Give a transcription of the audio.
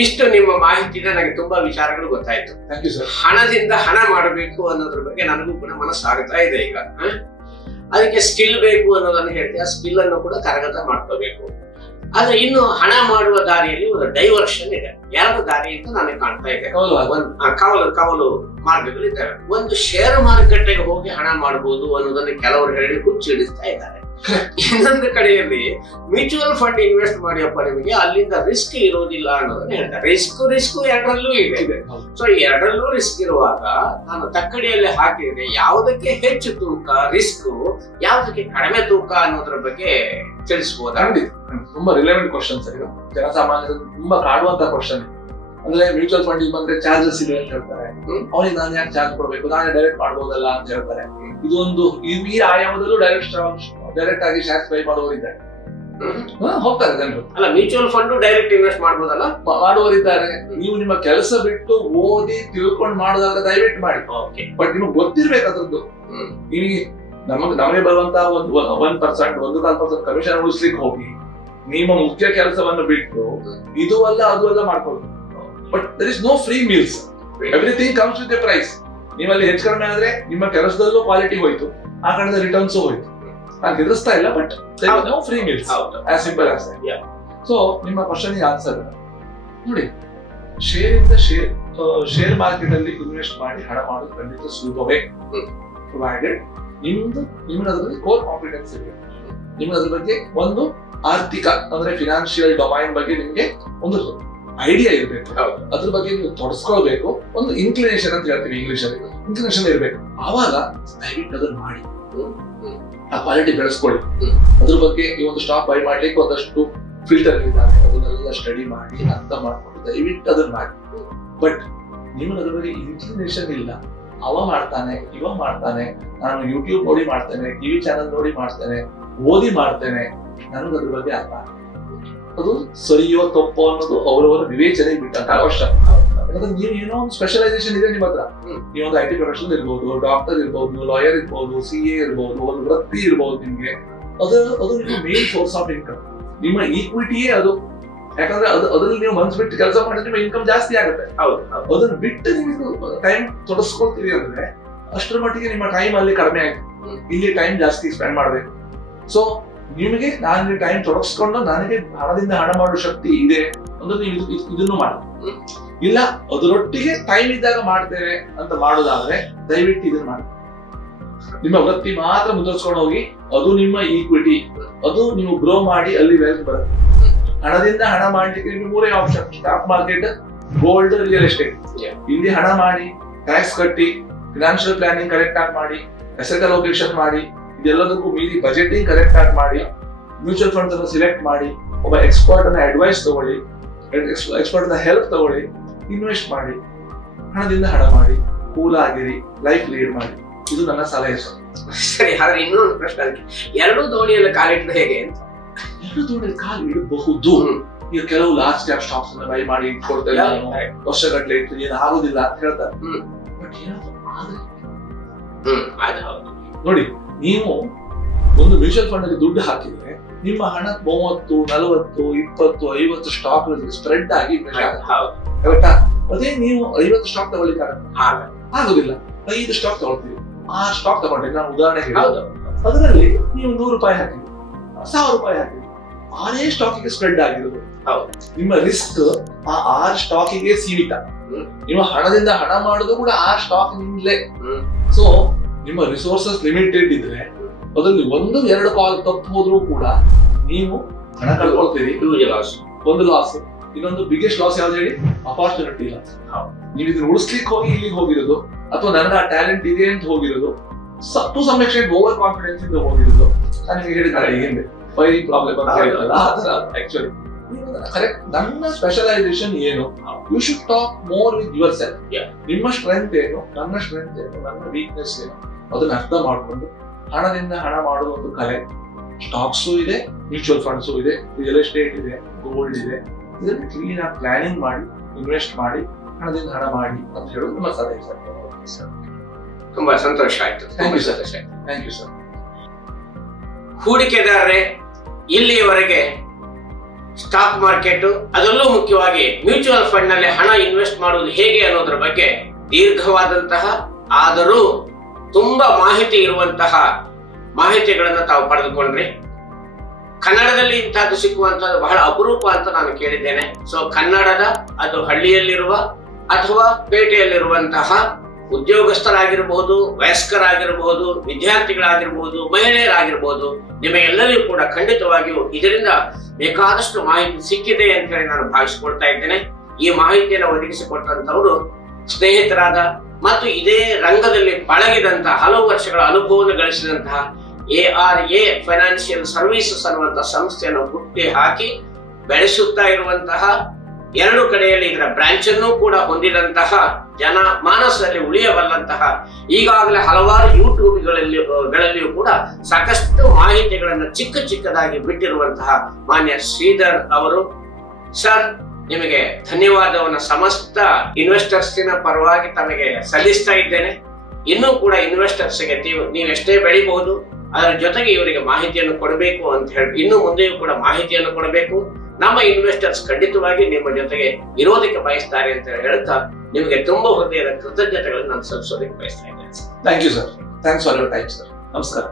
ಇಷ್ಟು ನಿಮ್ಮ ಮಾಹಿತಿಯಿಂದ ನನಗೆ ತುಂಬಾ ವಿಚಾರಗಳು ಗೊತ್ತಾಯ್ತು. Thank you sir. ಹಣದಿಂದ ಹಣ ಮಾಡಬೇಕು ಅನ್ನೋದ್ರ ಬಗ್ಗೆ ನನಗೂ ಕೂಡ ಮನಸ್ಸಾಗ್ತಾ ಇದೆ ಈಗ. ಅದಕ್ಕೆ ಸ್ಕಿಲ್ ಬೇಕು ಅನ್ನೋದನ್ನು ಹೇಳ್ತೀವಿ. ಆ ಸ್ಕಿಲ್ ಅನ್ನು ಕೂಡ ಕರಗತ ಮಾಡ್ಕೋಬೇಕು. ಆದ್ರೆ ಇನ್ನು ಹಣ ಮಾಡುವ ದಾರಿಯಲ್ಲಿ ಒಂದು ಡೈವರ್ಷನ್ ಇದೆ. 2 ದಾರಿ ಅಂತ ನನಗೆ ಕಾಣ್ತಾ ಇದೆ. ಕವಲು ಮಾರ್ಗಗಳಿದ್ದಾವೆ. ಒಂದು ಶೇರ್ ಮಾರುಕಟ್ಟೆಗೆ ಹೋಗಿ ಹಣ ಮಾಡಬಹುದು ಅನ್ನೋದನ್ನು ಕೆಲವರು ಹೇಳಿ ಹುಚ್ಚಿಡಿಸ್ತಾ ಇದ್ದಾರೆ. ಇನ್ನೊಂದು ಕಡೆಯಲ್ಲಿ ಮ್ಯೂಚುವಲ್ ಫಂಡ್ ಇನ್ವೆಸ್ಟ್ ಮಾಡಿಯಪ್ಪ ನಿಮಗೆ ಅಲ್ಲಿಂದ ರಿಸ್ಕ್ ಇರೋದಿಲ್ಲ ಅನ್ನೋದನ್ನ ಹೇಳ್ತಾರೆ. ರಿಸ್ಕ್ ಎರಡರಲ್ಲೂ ಇದೆ. ಸೊ ಎರಡರಲ್ಲೂ ರಿಸ್ಕ್ ಇರುವಾಗ ನಾನು ತಕ್ಕಡಿಯಲ್ಲಿ ಹಾಕಿದ್ರೆ ಯಾವುದಕ್ಕೆ ಹೆಚ್ಚು ತೂಕ ರಿಸ್ಕ್, ಯಾವುದಕ್ಕೆ ಕಡಿಮೆ ತೂಕ ಅನ್ನೋದ್ರ ಬಗ್ಗೆ ತಿಳಿಸಬಹುದಾ? ತುಂಬಾ ರಿಲೆವೆಂಟ್ ಕ್ವಶನ್ ಸರ್. ಜನಸಾಮಾನ್ಯರು ತುಂಬಾ ಕಾಡುವಂತ ಕ್ವಶನ್. ಅಂದ್ರೆ ಮ್ಯೂಚುವಲ್ ಫಂಡ್ ಬಂದ್ರೆ ಚಾರ್ಜಸ್ ಇದೆ ಅಂತ ಹೇಳ್ತಾರೆ. ಅವ್ರಿಗೆ ನಾನು ಯಾಕೆ ಚಾರ್ಜ್ ಕೊಡ್ಬೇಕು, ನಾನೇ ಡೈರೆಕ್ಟ್ ಮಾಡ್ಬೋದಲ್ಲ ಅಂತ ಹೇಳ್ತಾರೆ. ಇದೊಂದು ಈ ಆಯಾಮದಲ್ಲೂ ಡೈರೆಕ್ಟ್ ಆಗಿ ಶೇರ್ಸ್ ಬೈ ಮಾಡುವವರಿದ್ದಾರೆ, ಹೋಗ್ತಾರೆ ಜನರು. ಅಲ್ಲ, ಮ್ಯೂಚುವಲ್ ಫಂಡ್ ಡೈರೆಕ್ಟ್ ಇನ್ವೆಸ್ಟ್ ಮಾಡ್ಬೋದಲ್ಲ, ಮಾಡುವವರಿದ್ದಾರೆ. ನೀವು ನಿಮ್ಮ ಕೆಲಸ ಬಿಟ್ಟು ಓದಿ ತಿಳ್ಕೊಂಡು ಮಾಡೋದಾದ್ರೆ ದಯವಿಟ್ಟು ಮಾಡಿ. ಬಟ್ ನಿಮ್ಗೆ ಗೊತ್ತಿರ್ಬೇಕು ಅದ್ರದ್ದು. ನಿಮಗೆ ನಮಗೆ ಬರುವಂತ 1%, 1.5% ಕಮಿಷನ್ ಉಳಿಸ್ಲಿಕ್ಕೆ ಹೋಗಿ ನಿಮ್ಮ ಮುಖ್ಯ ಕೆಲಸವನ್ನು ಬಿಟ್ಟು ಇದು ಅಲ್ಲ ಅದು ಅಲ್ಲ ಮಾಡ್ಕೊಳ್ಳಿ. But there is no free meals. Everything comes with a price. ನೀವಲ್ಲಿ ಹೆಚ್ಚು ಕಡಿಮೆ ಆದ್ರೆ ನಿಮ್ಮ ಕೆಲಸದಲ್ಲೂ ಕ್ವಾಲಿಟಿ ಹೋಯ್ತು, ಆ ಕಡೆದ ರಿಟರ್ನ್ಸ್ ಹೋಯ್ತು. ನಾನು ಹೆದರ್ಸ್ತಾ ಇಲ್ಲ, but no free meals, as simple as that. So ನಿಮ್ಮ ಕ್ವಶನ್ ಆನ್ಸರ್ ನೋಡಿ, ಶೇರ್ ಮಾರ್ಕೆಟ್ ಅಲ್ಲಿ ಇನ್ವೆಸ್ಟ್ ಮಾಡಿ ಹಣ ಮಾಡೋದು ಖಂಡಿತ ಸುಲಭವೇ, ಪ್ರೊವೈಡೆಡ್ ನಿಮ್ಗೆ ಅದ್ರ ಬಗ್ಗೆ ಕೋರ್ ಕಾಂಪಿಟೆನ್ಸ್ ಇದೆ. ನಿಮ್ಗೆ ಅದ್ರ ಬಗ್ಗೆ ಒಂದು ಆರ್ಥಿಕ ಅಂದ್ರೆ ಫಿನಾನ್ಷಿಯಲ್ ಡೊಮೈನ್ ಬಗ್ಗೆ ನಿಮ್ಗೆ ಒಂದು ಐಡಿಯಾ ಇರ್ಬೇಕು. ಅದ್ರ ಬಗ್ಗೆ ನೀವು ತೊಡಸ್ಕೊಳ್ಬೇಕು. ಒಂದು ಇನ್ಕ್ಲಿನೇಷನ್ ಅಂತ ಹೇಳ್ತೀವಿ ಇಂಗ್ಲಿಷ್ ಅಲ್ಲಿ, ಇನ್ಕ್ಲಿನೇಷನ್ ಇರ್ಬೇಕು. ಆವಾಗ ದಯವಿಟ್ಟು ಅದನ್ನ ಮಾಡಿ ಆ ಕ್ವಾಲಿಟಿ ಬೆಳೆಸ್ಕೊಳ್ಳಿ. ಅದ್ರ ಬಗ್ಗೆ ಈ ಒಂದು ಸ್ಟಾಕ್ ಬೈ ಮಾಡ್ಲಿಕ್ಕೆ ಒಂದಷ್ಟು ಫಿಲ್ಟರ್ ಇದ್ದಾರೆ, ಅದನ್ನೆಲ್ಲ ಸ್ಟಡಿ ಮಾಡಿ ಅರ್ಥ ಮಾಡ್ಕೊಂಡು ದಯವಿಟ್ಟು ಅದನ್ನ ಮಾಡಿ. ಬಟ್ ನಿಮ್ಗೆ ಅದ್ರ ಬಗ್ಗೆ ಇನ್ಕ್ಲಿನೇಷನ್ ಇಲ್ಲ, ಅವ ಮಾಡ್ತಾನೆ ಇವ ಮಾಡ್ತಾನೆ, ನಾನು ಯೂಟ್ಯೂಬ್ ನೋಡಿ ಮಾಡ್ತೇನೆ, ಟಿವಿ ಚಾನಲ್ ನೋಡಿ ಮಾಡ್ತೇನೆ, ಓದಿ ಮಾಡ್ತೇನೆ, ನನಗೆ ಅದ್ರ ಬಗ್ಗೆ ಅರ್ಥ. ಅದು ಸರಿಯೋ ತಪ್ಪೋ ಅನ್ನೋದು ಅವರವರ ವಿವೇಚನೆ ಬಿಟ್ಟಂತ ಅವಶ್ಯ. ಯಾಕಂದ್ರೆ ನೀವು ಏನೋ ಒಂದು ಸ್ಪೆಷಲೈಸೇಷನ್ ಇದೆ ನಿಮ್ಮ ಹತ್ರ. ನೀವೊಂದು IT ಪ್ರೊಫೆಷನಲ್ ಇರ್ಬೋದು, ಡಾಕ್ಟರ್ ಇರ್ಬೋದು, ಲಾಯರ್ ಇರ್ಬೋದು, CA ಇರ್ಬೋದು, ಒಂದು ವೃತ್ತಿ ಇರ್ಬೋದು. ನಿಮ್ಗೆ ಅದು ನಿಮ್ಮ ಮೇನ್ ಸೋರ್ಸ್ ಆಫ್ ಇನ್ಕಮ್, ನಿಮ್ಮ ಈಕ್ವಿಟಿಯೇ ಅದು. ಯಾಕಂದ್ರೆ ಅದ್ರಲ್ಲಿ ನೀವು ಮನ್ಸು ಬಿಟ್ಟು ಕೆಲಸ ಮಾಡಿದ್ರೆ ನಿಮ್ಮ ಇನ್ಕಮ್ ಜಾಸ್ತಿ ಆಗುತ್ತೆ. ಅದನ್ನ ಬಿಟ್ಟು ನೀವು ಟೈಮ್ ತೊಡಸ್ಕೊಳ್ತೀವಿ ಅಂದ್ರೆ ಅಷ್ಟರ ಮಟ್ಟಿಗೆ ನಿಮ್ಮ ಟೈಮ್ ಅಲ್ಲಿ ಕಡಿಮೆ ಆಯ್ತು. ಇಲ್ಲಿ ಟೈಮ್ ಜಾಸ್ತಿ ಸ್ಪೆಂಡ್ ಮಾಡ್ಬೇಕು. ಸೊ ನಿಮಗೆ ನಾನು ಟೈಮ್ ತೊಡಗಿಸ್ಕೊಂಡು ನನಗೆ ಹಣದಿಂದ ಹಣ ಮಾಡುವ ಶಕ್ತಿ ಇದೆ ಅಂದ್ರೆ ನೀವು ಇದನ್ನು ಮಾಡಿ. ಇಲ್ಲ ಅದರೊಟ್ಟಿಗೆ ಟೈಮ್ ಇದ್ದಾಗ ಮಾಡ್ತೇವೆ ಅಂತ ಮಾಡೋದಾದ್ರೆ ದಯವಿಟ್ಟು ಇದನ್ನ ಮಾಡಿ. ನಿಮ್ಮ ವೃತ್ತಿ ಮಾತ್ರ ಮುಂದುವರ್ಸ್ಕೊಂಡು ಹೋಗಿ, ಅದು ನಿಮ್ಮ ಈಕ್ವಿಟಿ, ಅದು ನೀವು ಗ್ರೋ ಮಾಡಿ ಅಲ್ಲಿ ವೆಲ್ತ್ ಬರುತ್ತೆ. ಹಣದಿಂದ ಹಣ ಮಾಡ್ಲಿಕ್ಕೆ ನಿಮ್ಗೆ 3 option: stock market, gold, real estate. ಇಲ್ಲಿ ಹಣ ಮಾಡಿ, ಟ್ಯಾಕ್ಸ್ ಕಟ್ಟಿ, ಫಿನಾನ್ಷಿಯಲ್ ಪ್ಲಾನಿಂಗ್ ಕರೆಕ್ಟ್ ಆಗಿ ಮಾಡಿ, ಅಸೆಟ್ ಅಲೋಕೇಶನ್ ಮಾಡಿ, ಇದೆಲ್ಲದಕ್ಕೂ ಮೀರಿ ಬಜೆಟಿಂಗ್ ಕರೆಕ್ಟ್ ಆಗಿ ಮಾಡಿ, ಮ್ಯೂಚುವಲ್ ಫಂಡ್ಸ್ ಅನ್ನು ಸಿಲೆಕ್ಟ್ ಮಾಡಿ, ಒಬ್ಬ ಎಕ್ಸ್ಪರ್ಟ್ ಅನ್ನ ಅಡ್ವೈಸ್ ತಗೊಳ್ಳಿ, ಎಕ್ಸ್ಪರ್ಟ್ ನ ಹೆಲ್ಪ್ ತಗೊಳ್ಳಿ, ಇನ್ವೆಸ್ಟ್ ಮಾಡಿ, ಹಣದಿಂದ ಹಣ ಮಾಡಿ, ಕೂಲ್ ಆಗಿರಿ, ಲೈಫ್ ಲೀಡ್ ಮಾಡಿ. ಇದು ನನ್ನ ಸಲಹೆ ಸರ್. ಸರಿ, ಹಾಗಾದ್ರೆ ಇನ್ನೊಂದು ಪ್ರಶ್ನೆ, ಎರಡೂ ದೋಣಿಯಲ್ಲಿ ಕಾಲಿಟ್ಟಿದ್ರೆ ಹೇಗೆ ಅಂತ? ಎರಡು ದೋಣಿಯಲ್ಲಿ ಕಾಲು ಇಡಬಹುದು. ಈಗ ಕೆಲವು ಲಾರ್ಜ್ ಕ್ಯಾಪ್ ಸ್ಟಾಕ್ಸ್ ಅನ್ನ ಬೈ ಮಾಡಿ ಇಟ್ಕೊಳ್ತಾರೆ, ವರ್ಷಗಟ್ಟಲೆ ಇಟ್ಟು ಏನು ಆಗೋದಿಲ್ಲ ಅಂತ ಹೇಳ್ತಾರೆ. ಬಟ್ ನೋಡಿ, ನೀವು ಒಂದು ಮ್ಯೂಚುವಲ್ ಫಂಡ್ ಅಲ್ಲಿ ದುಡ್ಡು ಹಾಕಿದ್ರೆ ನಿಮ್ಮ ಹಣ 30, 40, 20, 50 ಸ್ಟಾಕ್ ಸ್ಪ್ರೆಡ್ ಆಗಿ ಕರೆಕ್ಟಾ? ಅದೇ ನೀವು 50 ಸ್ಟಾಕ್ ತಗೊಳ್ಳಿಕ್ಕೆ ಆಗೋದಿಲ್ಲ, 5 ಸ್ಟಾಕ್ ತಗೊಳ್ತೀವಿ. ಆ ಸ್ಟಾಕ್ ತಗೊಂಡ್ರೆ ನಾನು ಉದಾಹರಣೆ ಹೇಳೋದು, ಅದರಲ್ಲಿ ನೀವು 100 ರೂಪಾಯಿ ಹಾಕಿದ್ರಿ, 1000 ರೂಪಾಯಿ ಹಾಕಿದ್ರಿ, 6 ಸ್ಟಾಕಿಗೆ ಸ್ಪ್ರೆಡ್ ಆಗಿರೋದು. ನಿಮ್ಮ ರಿಸ್ಕ್ ಆ 6 ಸ್ಟಾಕಿಗೆ ಸೀಮಿತ. ನಿಮ್ಮ ಹಣದಿಂದ ಹಣ ಮಾಡೋದು ಕೂಡ ಆ ಸ್ಟಾಕ್ ನಿಂದಲೇ. ಸೊ ನಿಮ್ಮ ರಿಸೋರ್ಸಸ್ ಲಿಮಿಟೆಡ್ ಇದ್ರೆ ಅದರಲ್ಲಿ 1-2 ಕಾಲ್ ತಪ್ಪು ಹೋದ್ರೂ ಕೂಡ ನೀವು ಹಣ ಕಳ್ಕೊಳ್ತೀರಿ. ಒಂದು ಲಾಸ್. ಇನ್ನೊಂದು ಬಿಗ್ಗೆಸ್ಟ್ ಲಾಸ್ ಯಾವ್ದು ಹೇಳಿ? Opportunity loss. ನೀವು ಇದನ್ನ ಉಳಿಸ್ಲಿಕ್ಕೆ ಹೋಗಿ ಇಲ್ಲಿಗೆ ಹೋಗಿರೋದು, ಅಥವಾ ನನಗೆ ಆ ಟ್ಯಾಲೆಂಟ್ ಇದೆ ಅಂತ ಹೋಗಿರೋದು, to some extent over confidence ಇಂದ ಹೋಗಿರೋದು. ನನಗೆ ಹೇಳಿದ್ದಾರೆ ಹಿಂದೆ ಫೈರಿಂಗ್ ಪ್ರಾಬ್ಲಮ್ ಅಂತ ಹೇಳ್ತಲ್ಲ, ಆಕ್ಚುಲಿ ಕರೆಕ್ಟ್. ನನ್ನ ಸ್ಪೆಷಲೈಸೇಷನ್ ಏನು? You should talk more with yourself. ನಿಮ್ಮ ಸ್ಟ್ರೆಂತ್ ಏನು, ನನ್ನ ಸ್ಟ್ರೆಂತ್ ಏನು, ನನ್ನ ವೀಕ್ನೆಸ್ ಏನು, ಅದನ್ನ ಅರ್ಥ ಮಾಡ್ಕೊಂಡು ಹಣದಿಂದ ಹಣ ಮಾಡುವ ಒಂದು ಕಲೆ. ಸ್ಟಾಕ್ಸು ಇದೆ, ಮ್ಯೂಚುವಲ್ ಫಂಡ್ಸು ಇದೆ, ರಿಯಲ್ ಎಸ್ಟೇಟ್ ಇದೆ, ಗೋಲ್ಡ್ ಇದೆ. ಇದನ್ನು ಕ್ಲೀನ್ ಆಗಿ ಪ್ಲಾನಿಂಗ್ ಮಾಡಿ ಇನ್ವೆಸ್ಟ್ ಮಾಡಿ ಹಣದಿಂದ ಹಣ ಮಾಡಿ ಅಂತ ಹೇಳೋದು ನಮ್ಮ ಸಲಹೆ ಸರ್. ತುಂಬಾ ಸಂತೋಷ ಆಯ್ತು. Thank you sir. Thank you sir. ಹೂಡಿಕೆದಾರರೇ, ಇಲ್ಲಿಯವರೆಗೆ ಸ್ಟಾಕ್ ಮಾರ್ಕೆಟ್, ಅದರಲ್ಲೂ ಮುಖ್ಯವಾಗಿ ಮ್ಯೂಚುವಲ್ ಫಂಡ್ ನಲ್ಲಿ ಹಣ ಇನ್ವೆಸ್ಟ್ ಮಾಡುವುದು ಹೇಗೆ ಅನ್ನೋದ್ರ ಬಗ್ಗೆ ದೀರ್ಘವಾದಂತಹ ಆದರೂ ತುಂಬಾ ಮಾಹಿತಿ ಇರುವಂತಹ ಮಾಹಿತಿಗಳನ್ನ ತಾವು ಪಡೆದುಕೊಂಡ್ರಿ. ಕನ್ನಡದಲ್ಲಿ ಇಂತಹದ್ದು ಸಿಕ್ಕುವಂತದ್ದು ಬಹಳ ಅಪರೂಪ ಅಂತ ನಾನು ಕೇಳಿದ್ದೇನೆ. ಸೊ ಕನ್ನಡದ, ಅದು ಹಳ್ಳಿಯಲ್ಲಿರುವ ಅಥವಾ ಪೇಟೆಯಲ್ಲಿರುವಂತಹ ಉದ್ಯೋಗಸ್ಥರಾಗಿರಬಹುದು, ವಯಸ್ಕರಾಗಿರಬಹುದು, ವಿದ್ಯಾರ್ಥಿಗಳಾಗಿರಬಹುದು, ಮಹಿಳೆಯರಾಗಿರಬಹುದು, ನಿಮಗೆಲ್ಲರಿಗೂ ಕೂಡ ಖಂಡಿತವಾಗಿಯೂ ಇದರಿಂದ ಬೇಕಾದಷ್ಟು ಮಾಹಿತಿ ಸಿಕ್ಕಿದೆ ಅಂತ ಹೇಳಿ ನಾನು ಭಾವಿಸಿಕೊಳ್ತಾ ಇದ್ದೇನೆ. ಈ ಮಾಹಿತಿಯನ್ನು ಒದಗಿಸಿಕೊಟ್ಟಂತವರು ಸ್ನೇಹಿತರಾದ ಮತ್ತು ಇದೇ ರಂಗದಲ್ಲಿ ಪಳಗಿದಂತಹ ಹಲವು ವರ್ಷಗಳ ಅನುಭವವನ್ನು ಗಳಿಸಿದಂತಹ ARA ಫೈನಾನ್ಷಿಯಲ್ ಸರ್ವಿಸಸ್ ಅನ್ನುವಂತಹ ಸಂಸ್ಥೆಯನ್ನು ಹುಟ್ಟಿ ಹಾಕಿ ಬೆಳೆಸುತ್ತಾ ಇರುವಂತಹ, ಎರಡು ಕಡೆಯಲ್ಲಿ ಇದರ ಬ್ರಾಂಚ್ ಅನ್ನು ಕೂಡ ಹೊಂದಿದಂತಹ, ಜನ ಮಾನಸದಲ್ಲಿ ಉಳಿಯಬಲ್ಲಂತಹ, ಈಗಾಗಲೇ ಹಲವಾರು ಯೂಟ್ಯೂಬ್ಗಳಲ್ಲಿಯೂ ಕೂಡ ಸಾಕಷ್ಟು ಮಾಹಿತಿಗಳನ್ನು ಚಿಕ್ಕದಾಗಿ ಬಿಟ್ಟಿರುವಂತಹ ಮಾನ್ಯ ಶ್ರೀಧರ್ ಅವರು. ಸರ್, ನಿಮಗೆ ಧನ್ಯವಾದವನ್ನು ಸಮಸ್ತ ಇನ್ವೆಸ್ಟರ್ಸ್ನ ಪರವಾಗಿ ತಮಗೆ ಸಲ್ಲಿಸ್ತಾ ಇದ್ದೇನೆ. ಇನ್ನೂ ಕೂಡ ಇನ್ವೆಸ್ಟರ್ಸ್ಗೆ ನೀವೆಷ್ಟೇ ಬೆಳಿಬಹುದು, ಅದರ ಜೊತೆಗೆ ಇವರಿಗೆ ಮಾಹಿತಿಯನ್ನು ಕೊಡಬೇಕು ಅಂತ ಹೇಳಿ, ಇನ್ನು ಮುಂದೆಯೂ ಕೂಡ ಮಾಹಿತಿಯನ್ನು ಕೊಡಬೇಕು. ನಮ್ಮ ಇನ್ವೆಸ್ಟರ್ಸ್ ಖಂಡಿತವಾಗಿ ನಿಮ್ಮ ಜೊತೆಗೆ ಇರೋದಕ್ಕೆ ಬಯಸ್ತಾರೆ ಅಂತ ಹೇಳ್ತಾ ನಿಮಗೆ ತುಂಬಾ ಹೃದಯದ ಕೃತಜ್ಞತೆಗಳನ್ನು ನಾನು ಸಲ್ಲಿಸೋದಕ್ಕೆ ಬಯಸ್ತಾ ಇದ್ದೇನೆ. Thank you sir. Thanks for your time sir. ನಮಸ್ಕಾರ.